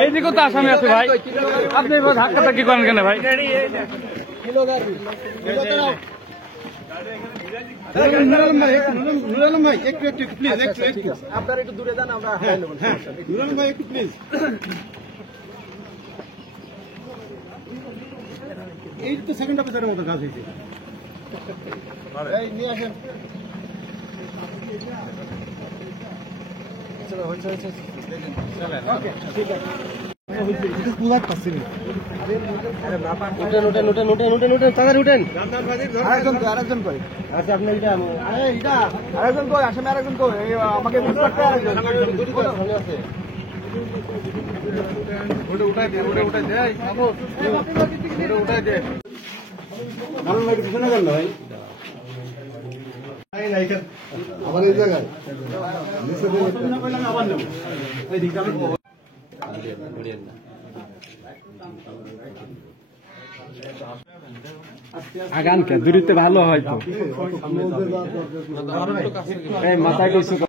এইদিকে তো আসামি আছে ভাই, আপনি ধাক্কা কি করেন কেন ভাই? নুরালম ভাই একটু প্লিজ, আপনারা একটু দূরে যান, আমরা নুরালম ভাই একটু প্লিজ। এই তো সেকেন্ড অফিসারের মতো কাজ হয়েছে। নিয়ে আসেন। আরেকজন কই? আচ্ছা আপনি এটা আরেকজন কই? আসামে আরেকজন কই? আমাকে মিস করতে আরেকজন আছে। উঠাই দে। ভাই পিছনে গেল ভাই, আমার এই জায়গায় আবার নেব এই দিকটা আগান কে দূরিতে ভালো হয়তো মাথায় কিছু